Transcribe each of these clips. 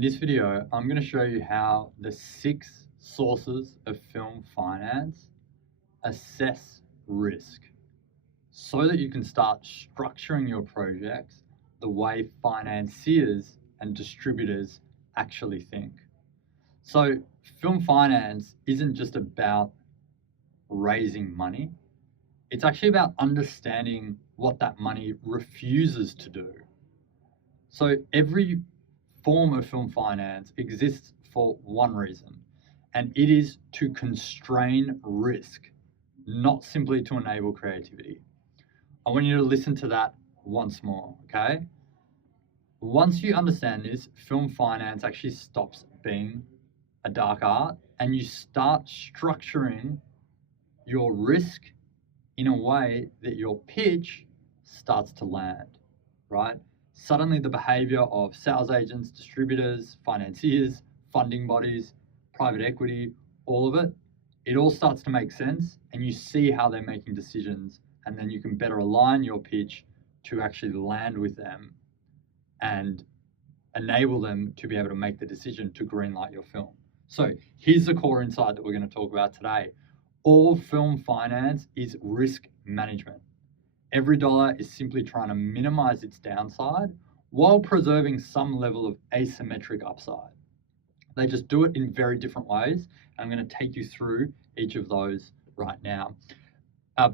In this video, I'm going to show you how the 6 sources of film finance assess risk so that you can start structuring your projects the way financiers and distributors actually think. So, film finance isn't just about raising money, it's actually about understanding what that money refuses to do. So, every form of film finance exists for one reason, and it is to constrain risk, not simply to enable creativity. I want you to listen to that once more, okay? Once you understand this, film finance actually stops being a dark art and you start structuring your risk in a way that your pitch starts to land, right? Suddenly the behavior of sales agents, distributors, financiers, funding bodies, private equity, all of it, it all starts to make sense and you see how they're making decisions, and then you can better align your pitch to actually land with them and enable them to be able to make the decision to greenlight your film. So here's the core insight that we're going to talk about today. All film finance is risk management. Every dollar is simply trying to minimize its downside while preserving some level of asymmetric upside. They just do it in very different ways. I'm going to take you through each of those right now.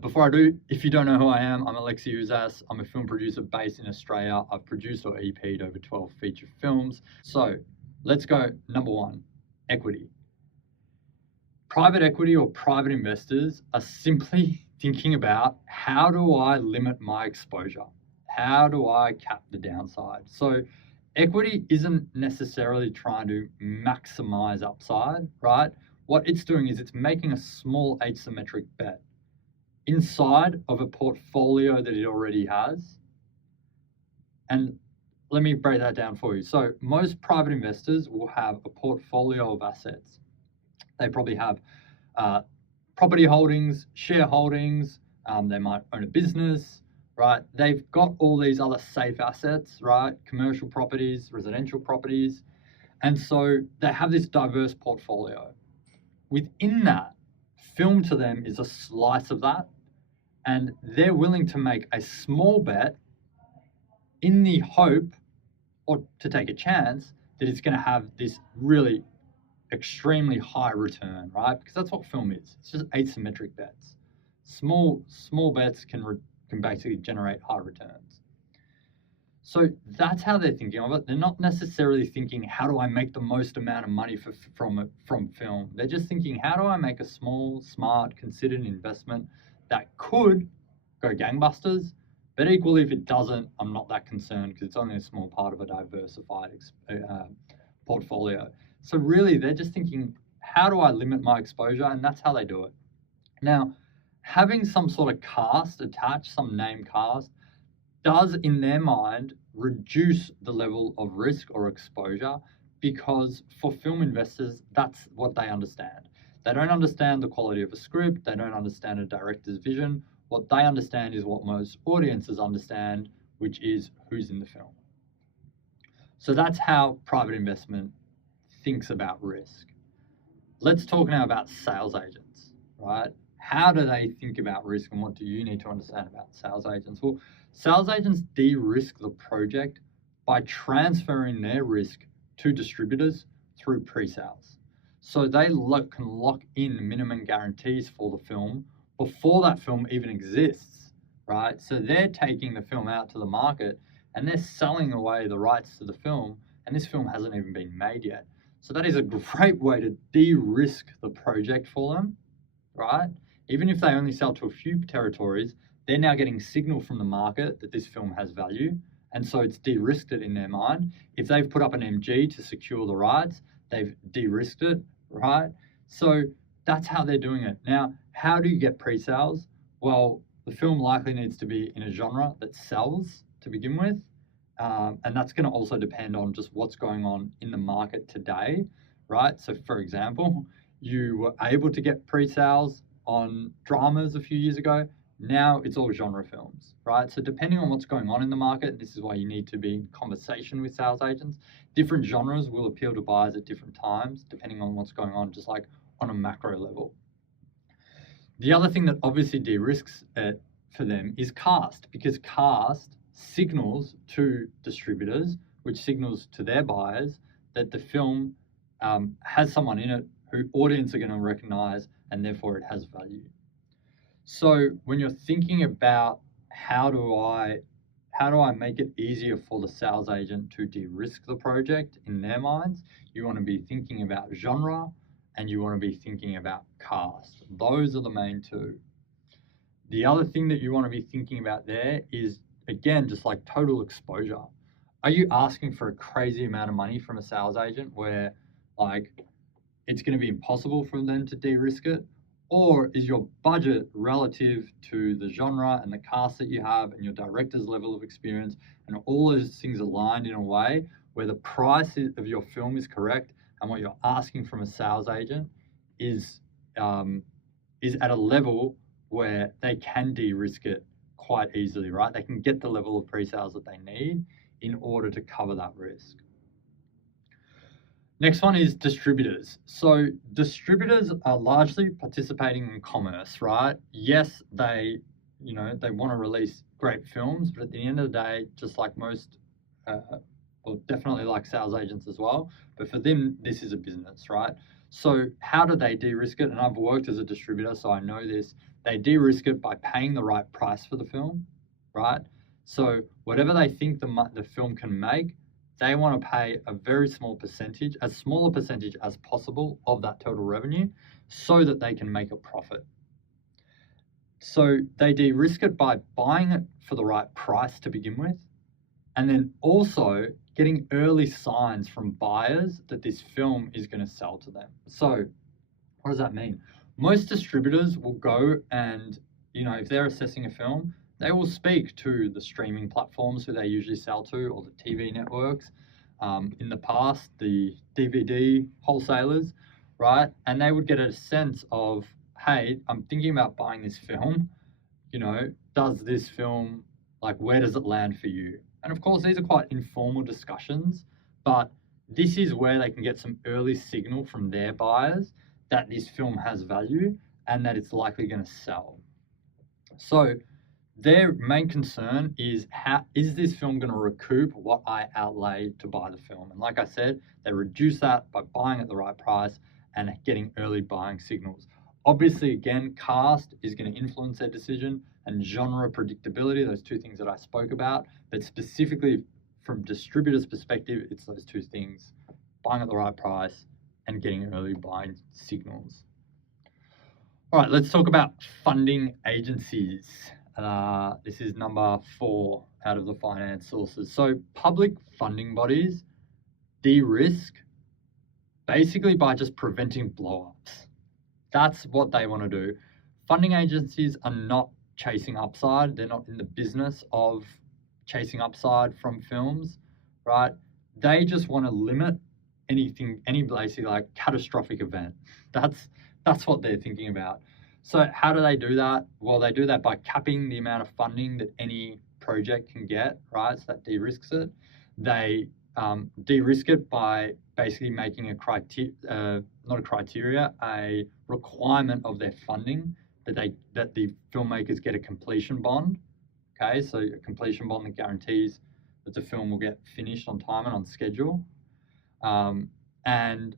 Before I do, if you don't know who I am, I'm Alexi Uzas. I'm a film producer based in Australia. I've produced or EP'd over 12 feature films. So let's go. Number 1, equity. Private equity or private investors are simply thinking about, how do I limit my exposure? How do I cap the downside? So equity isn't necessarily trying to maximize upside, right? What it's doing is it's making a small asymmetric bet inside of a portfolio that it already has. And let me break that down for you. So most private investors will have a portfolio of assets. They probably have property holdings, shareholdings, they might own a business, right? They've got all these other safe assets, right? Commercial properties, residential properties. And so they have this diverse portfolio. Within that, film to them is a slice of that. And they're willing to make a small bet in the hope, or to take a chance, that it's going to have this really extremely high return, right? Because that's what film is. It's just asymmetric bets. Small bets can basically generate high returns. So that's how they're thinking of it. They're not necessarily thinking, how do I make the most amount of money from film? They're just thinking, how do I make a small, smart, considered investment that could go gangbusters, but equally if it doesn't, I'm not that concerned because it's only a small part of a diversified portfolio. So really, they're just thinking, how do I limit my exposure? And that's how they do it. Now, having some sort of cast attached, some name cast, does in their mind reduce the level of risk or exposure, because for film investors, that's what they understand. They don't understand the quality of a script. They don't understand a director's vision. What they understand is what most audiences understand, which is who's in the film. So that's how private investment thinks about risk. Let's talk now about sales agents, right? How do they think about risk, and what do you need to understand about sales agents? Well, sales agents de-risk the project by transferring their risk to distributors through pre-sales. So they can lock in minimum guarantees for the film before that film even exists, right? So they're taking the film out to the market and they're selling away the rights to the film, and this film hasn't even been made yet. So that is a great way to de-risk the project for them, right? Even if they only sell to a few territories, they're now getting signal from the market that this film has value, and so it's de-risked it in their mind. If they've put up an MG to secure the rights, they've de-risked it, right? So that's how they're doing it. Now, how do you get pre-sales? Well, the film likely needs to be in a genre that sells to begin with. And that's going to also depend on just what's going on in the market today, right? So for example, you were able to get pre-sales on dramas a few years ago. Now it's all genre films, right? So depending on what's going on in the market, this is why you need to be in conversation with sales agents. Different genres will appeal to buyers at different times, depending on what's going on, just like on a macro level. The other thing that obviously de-risks it for them is cast, because cast signals to distributors, which signals to their buyers that the film has someone in it who audience are going to recognize, and therefore it has value. So when you're thinking about how do I make it easier for the sales agent to de-risk the project in their minds, you want to be thinking about genre and you want to be thinking about cast. Those are the main two. The other thing that you want to be thinking about there is, again, just like total exposure. Are you asking for a crazy amount of money from a sales agent where like it's going to be impossible for them to de-risk it? Or is your budget relative to the genre and the cast that you have and your director's level of experience and all those things aligned in a way where the price of your film is correct and what you're asking from a sales agent is at a level where they can de-risk it quite easily, right? They can get the level of pre-sales that they need in order to cover that risk. Next one is distributors. So distributors are largely participating in commerce, right? Yes, they want to release great films, but at the end of the day, just like most, well, definitely like sales agents as well, but for them, this is a business, right? So how do they de-risk it? And I've worked as a distributor, so I know this. They de-risk it by paying the right price for the film, right? So whatever they think the film can make, they want to pay a very small percentage, as small a percentage as possible of that total revenue so that they can make a profit. So they de-risk it by buying it for the right price to begin with, and then also getting early signs from buyers that this film is going to sell to them. So what does that mean? Most distributors will go and, if they're assessing a film, they will speak to the streaming platforms who they usually sell to, or the TV networks. In the past, the DVD wholesalers, right? And they would get a sense of, hey, I'm thinking about buying this film. Does this film, like, where does it land for you? And of course, these are quite informal discussions, but this is where they can get some early signal from their buyers that this film has value and that it's likely going to sell. So their main concern is, how is this film going to recoup what I outlaid to buy the film? And like I said, they reduce that by buying at the right price and getting early buying signals. Obviously, again, cast is going to influence their decision, and genre predictability, those two things that I spoke about. But specifically from distributors' perspective, it's those two things: buying at the right price and getting early buying signals. All right, let's talk about funding agencies. This is number 4 out of the finance sources. So public funding bodies de-risk basically by just preventing blow-ups. That's what they want to do. Funding agencies are not chasing upside. They're not in the business of chasing upside from films, right? They just want to limit any basically like catastrophic event. That's what they're thinking about. So how do they do that? Well, they do that by capping the amount of funding that any project can get, right? So that de-risks it. They de-risk it by basically making a requirement of their funding that the filmmakers get a completion bond. Okay, so a completion bond that guarantees that the film will get finished on time and on schedule. And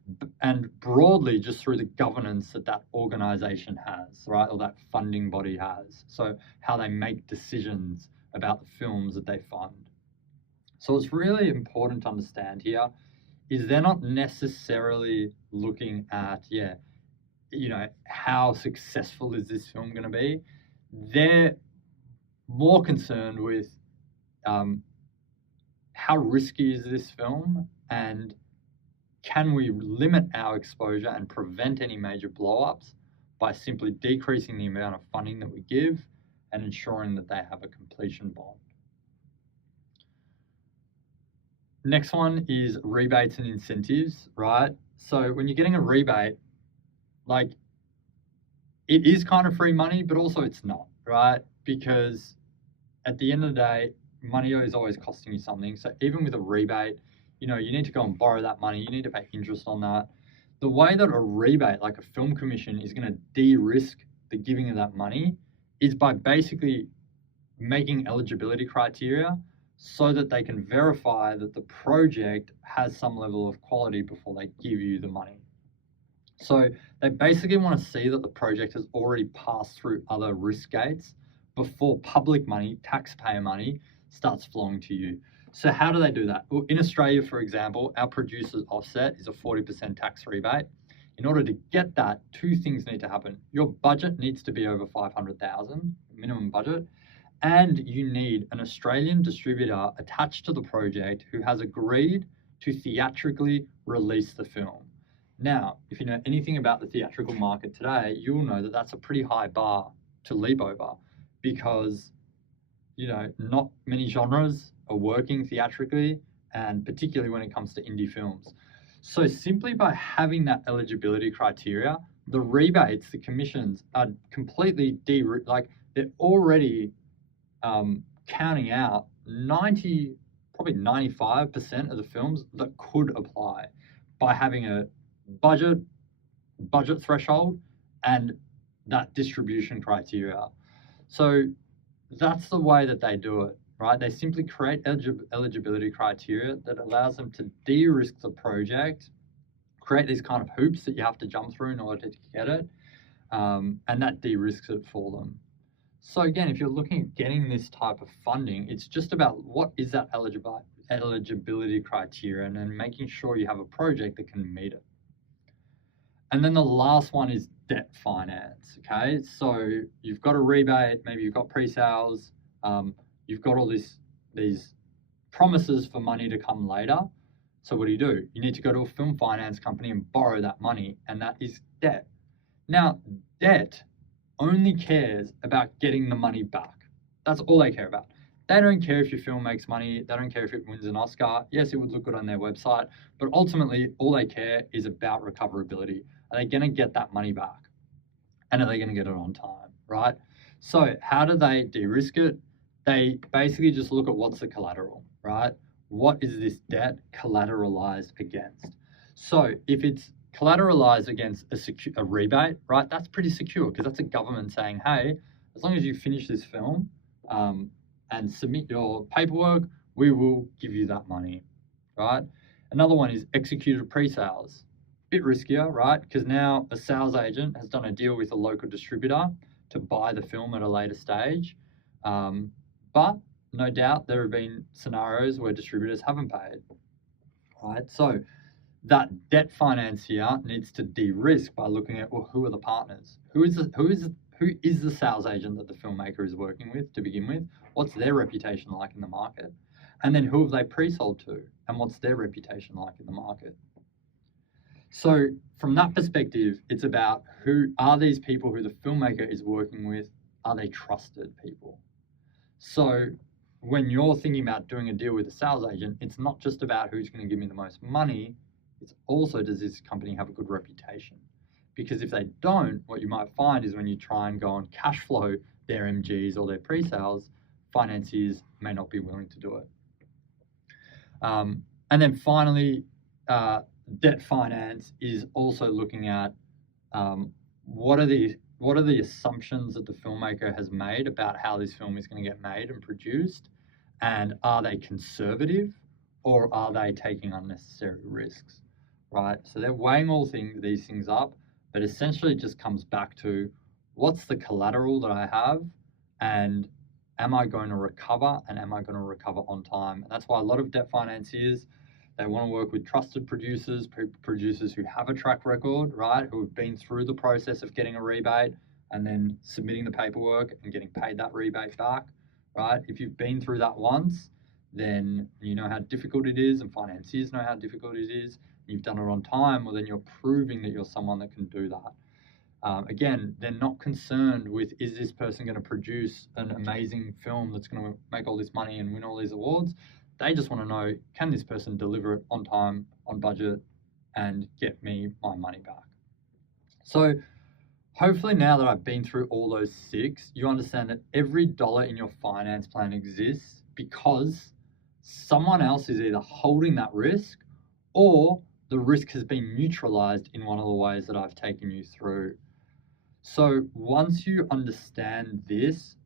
broadly just through the governance that organization has, right, or that funding body has. So how they make decisions about the films that they fund. So what's really important to understand here is they're not necessarily looking at, how successful is this film going to be? They're more concerned with how risky is this film, and can we limit our exposure and prevent any major blow-ups by simply decreasing the amount of funding that we give and ensuring that they have a completion bond. Next one is rebates and incentives, right? So when you're getting a rebate, like, it is kind of free money, but also it's not, right? Because at the end of the day, money is always costing you something. So even with a rebate, you need to go and borrow that money. You need to pay interest on that. The way that a rebate, like a film commission, is going to de-risk the giving of that money is by basically making eligibility criteria so that they can verify that the project has some level of quality before they give you the money. So they basically want to see that the project has already passed through other risk gates before public money, taxpayer money, starts flowing to you. So how do they do that? Well, in Australia, for example, our producer's offset is a 40% tax rebate. In order to get that, two things need to happen. Your budget needs to be over 500,000 minimum budget, and you need an Australian distributor attached to the project who has agreed to theatrically release the film. Now, if you know anything about the theatrical market today, you'll know that that's a pretty high bar to leap over because, not many genres are working theatrically, and particularly when it comes to indie films. So simply by having that eligibility criteria, the rebates, the commissions are completely they're already counting out 90, probably 95% of the films that could apply by having a budget threshold and that distribution criteria. So that's the way that they do it, right? They simply create eligibility criteria that allows them to de-risk the project, create these kind of hoops that you have to jump through in order to get it, and that de-risks it for them. So again, if you're looking at getting this type of funding, it's just about what is that eligibility criteria and then making sure you have a project that can meet it. And then the last one is debt finance, okay? So you've got a rebate, maybe you've got pre-sales, you've got all these promises for money to come later. So what do? You need to go to a film finance company and borrow that money, and that is debt. Now, debt only cares about getting the money back. That's all they care about. They don't care if your film makes money. They don't care if it wins an Oscar. Yes, it would look good on their website, but ultimately all they care is about recoverability. Are they going to get that money back? And are they going to get it on time, right? So how do they de-risk it? They basically just look at what's the collateral, right? What is this debt collateralized against? So if it's collateralized against a rebate, right, that's pretty secure because that's a government saying, hey, as long as you finish this film and submit your paperwork, we will give you that money, right? Another one is executed pre-sales. Bit riskier, right? Because now a sales agent has done a deal with a local distributor to buy the film at a later stage. But no doubt there have been scenarios where distributors haven't paid, right? So that debt financier needs to de-risk by looking at, well, who are the partners? Who is the sales agent that the filmmaker is working with to begin with? What's their reputation like in the market? And then who have they pre-sold to? And what's their reputation like in the market? So from that perspective, it's about who are these people who the filmmaker is working with? Are they trusted people? So when you're thinking about doing a deal with a sales agent, it's not just about who's going to give me the most money. It's also, does this company have a good reputation? Because if they don't, what you might find is when you try and go and cash flow their MGs or their pre-sales, financiers may not be willing to do it. And then finally, debt finance is also looking at what are the assumptions that the filmmaker has made about how this film is going to get made and produced, and are they conservative or are they taking unnecessary risks, right? So they're weighing all these things up, but essentially it just comes back to what's the collateral that I have, and am I going to recover, and am I going to recover on time? And that's why a lot of debt financiers, they want to work with trusted producers who have a track record, right? Who have been through the process of getting a rebate and then submitting the paperwork and getting paid that rebate back, right? If you've been through that once, then you know how difficult it is, and financiers know how difficult it is. And you've done it on time, well, then you're proving that you're someone that can do that. Again, they're not concerned with, is this person going to produce an amazing film that's going to make all this money and win all these awards? They just want to know, can this person deliver it on time, on budget, and get me my money back? So Hopefully now that I've been through all those 6, you understand that every dollar in your finance plan exists because someone else is either holding that risk or the risk has been neutralized in one of the ways that I've taken you through. So once you understand this,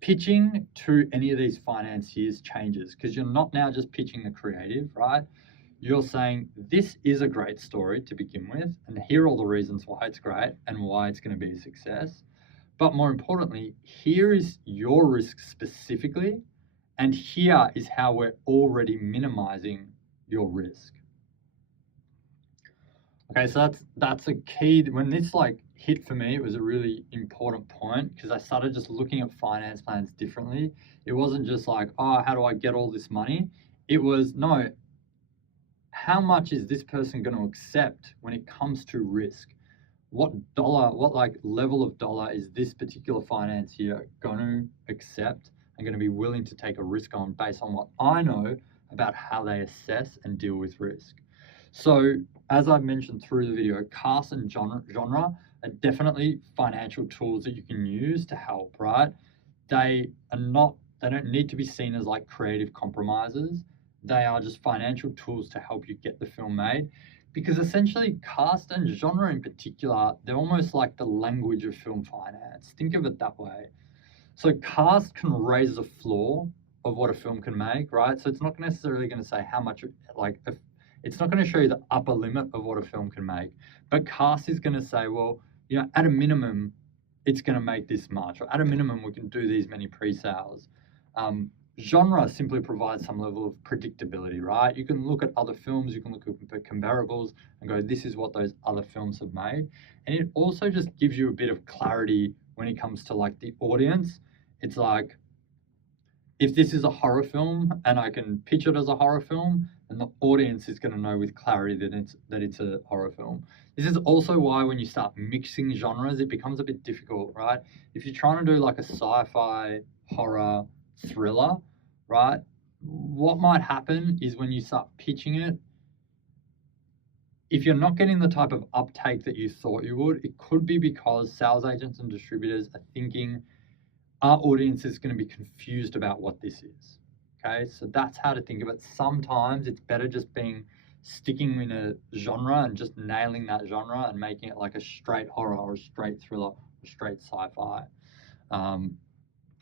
pitching to any of these financiers changes because you're not now just pitching the creative, right? You're saying this is a great story to begin with, and here are all the reasons why it's great and why it's going to be a success. But more importantly, here is your risk specifically, and here is how we're already minimizing your risk. Okay, so that's a key. When this hit for me, it was a really important point because I started just looking at finance plans differently. It wasn't just like, oh, how do I get all this money? It was, no, how much is this person going to accept when it comes to risk? What level of dollar is this particular financier going to accept and going to be willing to take a risk on based on what I know about how they assess and deal with risk? So as I've mentioned through the video, cast and genre are definitely financial tools that you can use to help, right? They don't need to be seen as like creative compromises. They are just financial tools to help you get the film made. Because essentially, cast and genre in particular, they're almost like the language of film finance. Think of it that way. So cast can raise the floor of what a film can make, right? So it's not necessarily going to say how much, it's not going to show you the upper limit of what a film can make. But cast is going to say, well, at a minimum, it's going to make this much, or at a minimum, we can do these many pre-sales. Genre simply provides some level of predictability, right? You can look at other films, you can look at comparables and go, this is what those other films have made. And it also just gives you a bit of clarity when it comes to like the audience. It's like, if this is a horror film and I can pitch it as a horror film, then the audience is going to know with clarity that it's a horror film. This is also why when you start mixing genres, it becomes a bit difficult, right? If you're trying to do like a sci-fi, horror, thriller, right? What might happen is when you start pitching it, if you're not getting the type of uptake that you thought you would, it could be because sales agents and distributors are thinking our audience is going to be confused about what this is. Okay, so that's how to think of it. Sometimes it's better just sticking in a genre and just nailing that genre and making it like a straight horror or a straight thriller or straight sci-fi.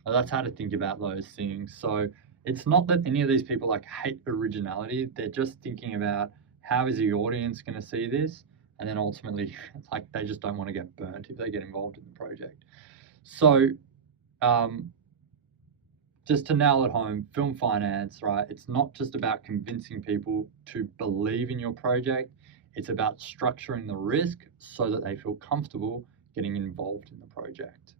That's how to think about those things. So it's not that any of these people like hate originality. They're just thinking about how is the audience going to see this, and then ultimately, it's like they just don't want to get burnt if they get involved in the project. So just to nail it home, film finance, right? It's not just about convincing people to believe in your project. It's about structuring the risk so that they feel comfortable getting involved in the project.